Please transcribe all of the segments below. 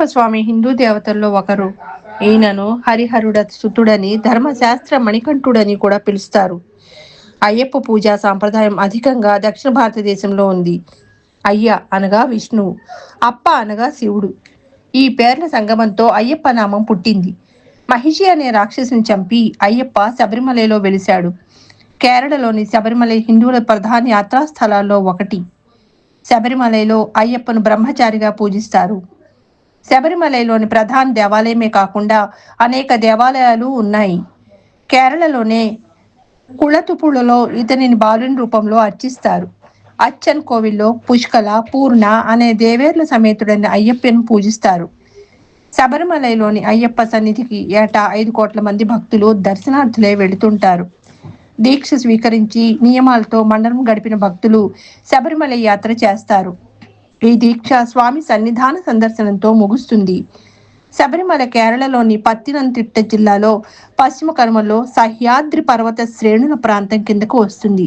అయ్యప్ప స్వామి హిందూ దేవతల్లో ఒకరు. ఈయనను హరిహరుడ సుతుడని, ధర్మశాస్త్ర మణికంఠుడని కూడా పిలుస్తారు. అయ్యప్ప పూజా సాంప్రదాయం అధికంగా దక్షిణ భారతదేశంలో ఉంది. అయ్య అనగా విష్ణువు, అప్ప అనగా శివుడు. ఈ పేర్ల సంగమంతో అయ్యప్ప నామం పుట్టింది. మహిషి అనే రాక్షసుని చంపి అయ్యప్ప శబరిమలలో వెలిశాడు. కేరళలోని శబరిమల హిందువుల ప్రధాన యాత్రాస్థలాల్లో ఒకటి. శబరిమలలో అయ్యప్పను బ్రహ్మచారిగా పూజిస్తారు. శబరిమలలోని ప్రధాన దేవాలయమే కాకుండా అనేక దేవాలయాలు ఉన్నాయి. కేరళలోనే కుళతుపుళలో ఇతనిని బాలుని రూపంలో అర్చిస్తారు. అచ్చన్ కోవిల్లో పుష్కల, పూర్ణ అనే దేవేర్ల సమేతుడైన అయ్యప్పను పూజిస్తారు. శబరిమలలోని అయ్యప్ప సన్నిధికి ఏటా 5 కోట్ల మంది భక్తులు దర్శనార్థులై వెళుతుంటారు. దీక్ష స్వీకరించి నియమాలతో మండలం గడిపిన భక్తులు శబరిమల యాత్ర చేస్తారు. ఈ దీక్ష స్వామి సన్నిధాన సందర్శనంతో ముగుస్తుంది. శబరిమల కేరళలోని పత్తినంతిట్ట జిల్లాలో పశ్చిమ కనుమలో సహ్యాద్రి పర్వత శ్రేణుల ప్రాంతం కిందకు వస్తుంది.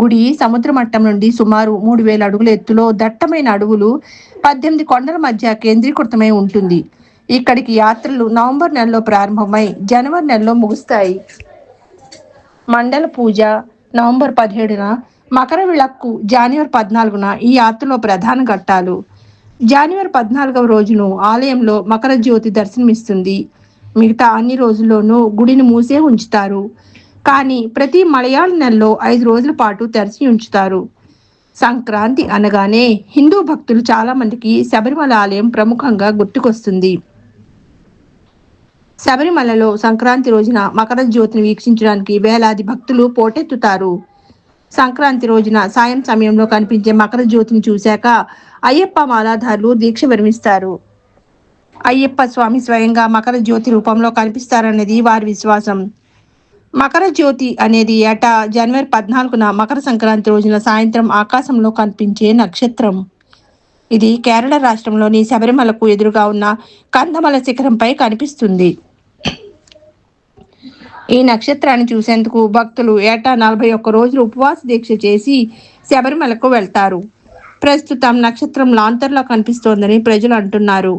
గుడి సముద్ర మట్టం నుండి సుమారు 3000 అడుగుల ఎత్తులో దట్టమైన అడవులు 18 కొండల మధ్య కేంద్రీకృతమై ఉంటుంది. ఇక్కడికి యాత్రలు నవంబర్ నెలలో ప్రారంభమై జనవరి నెలలో ముగుస్తాయి. మండల పూజ నవంబర్ 17న, మకర విళక్కు జనవరి 14న ఈ యాత్రలో ప్రధాన ఘట్టాలు. జనవరి 14వ రోజును ఆలయంలో మకర జ్యోతి దర్శనమిస్తుంది. మిగతా అన్ని రోజుల్లోనూ గుడిని మూసే ఉంచుతారు. కానీ ప్రతి మలయాళ నెలలో 5 రోజుల పాటు తెరిచి ఉంచుతారు. సంక్రాంతి అనగానే హిందూ భక్తులు చాలా మందికి శబరిమల ఆలయం ప్రముఖంగా గుర్తుకొస్తుంది. శబరిమలలో సంక్రాంతి రోజున మకర జ్యోతిని వీక్షించడానికి వేలాది భక్తులు పోటెత్తుతారు. సంక్రాంతి రోజున సాయం సమయంలో కనిపించే మకర జ్యోతిని చూశాక అయ్యప్ప మాలాధారులు దీక్ష విరమిస్తారు. అయ్యప్ప స్వామి స్వయంగా మకర జ్యోతి రూపంలో కనిపిస్తారన్నది వారి విశ్వాసం. మకర జ్యోతి అనేది ఏటా జనవరి 14న మకర సంక్రాంతి రోజున సాయంత్రం ఆకాశంలో కనిపించే నక్షత్రం. ఇది కేరళ రాష్ట్రంలోని శబరిమలకు ఎదురుగా ఉన్న కందమల శిఖరంపై కనిపిస్తుంది. ఈ నక్షత్రాన్ని చూసేందుకు భక్తులు ఏటా 41 రోజులు ఉపవాస దీక్ష చేసి శబరిమలకు వెళ్తారు. ప్రస్తుతం నక్షత్రం లాంతర్లో కనిపిస్తోందని ప్రజలు అంటున్నారు.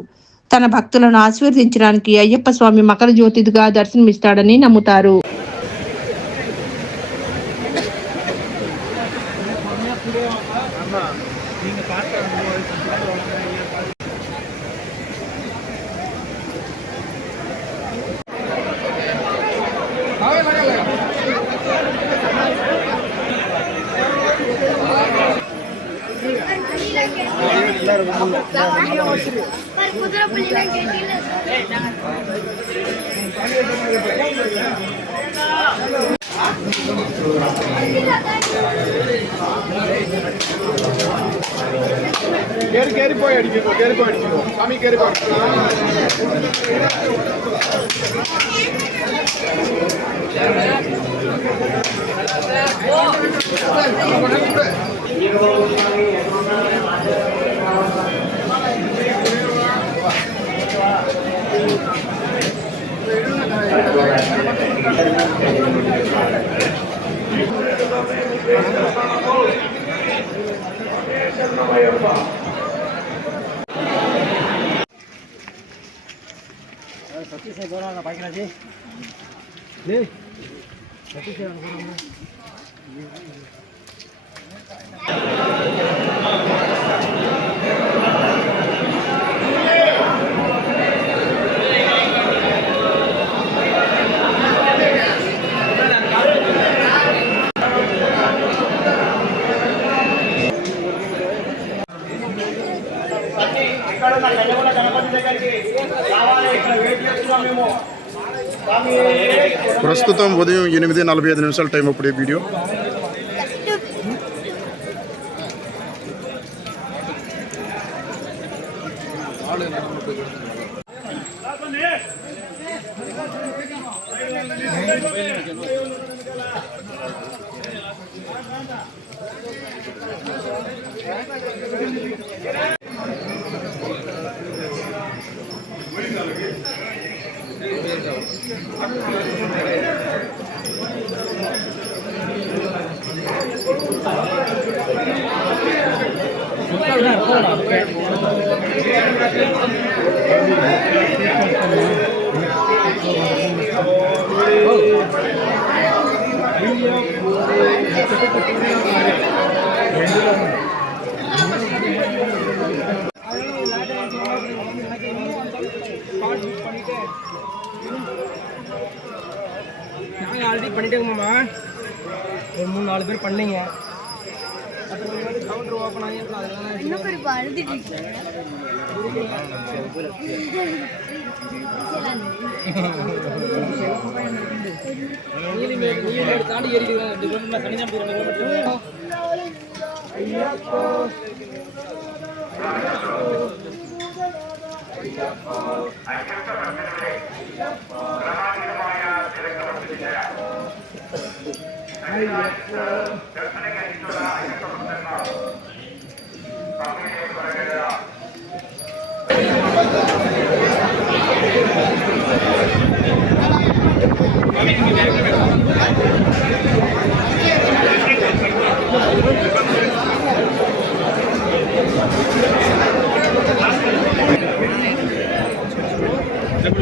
తన భక్తులను ఆశీర్వదించడానికి అయ్యప్ప స్వామి మకర జ్యోతిగా దర్శనమిస్తాడని నమ్ముతారు. ప్రస్తుతం ఉదయం 8:45 టైం అప్పుడే వీడియో. நாங்கள் ஆல்ரெடி பண்ணிட்டோங்கம்மா, ஒரு 3-4 பேர் பண்ணீங்க. கவுண்டர் ஓப்பன் ஆகி இன்னும் பெரிய அழுதுட்டு தாண்டி ஏறிடுவேன். தனியாக போயிருவேன்.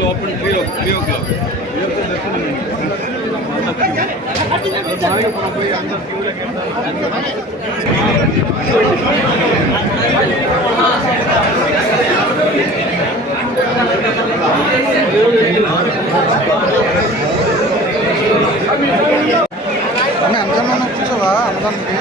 open 3 o'clock. అన్నదానం చూసావా అన్నదానికి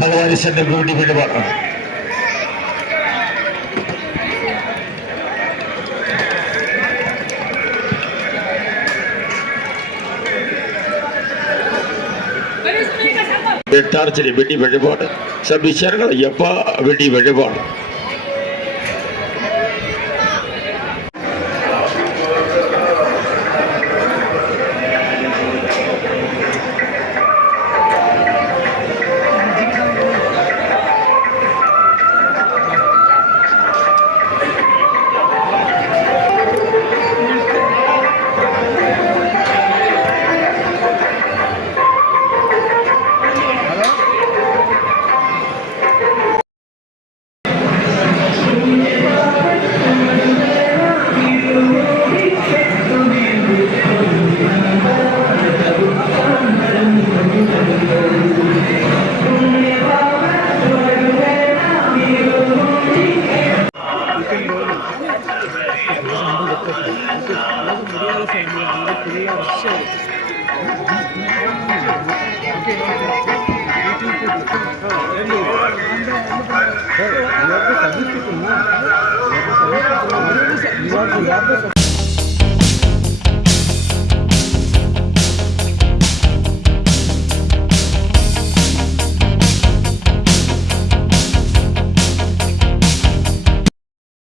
भगवान से ड्यूटी पे बात ಟಾರ್ಚರಿ ಬೆಟ್ಟಿ ಬೆಳೆಬಾರ್ದು ಸಬ್ ವಿಚಾರಗಳು ಯಪ್ಪ ಬೆಟ್ಟಿ ಬೆಳೆಬಾರ್ದು You are the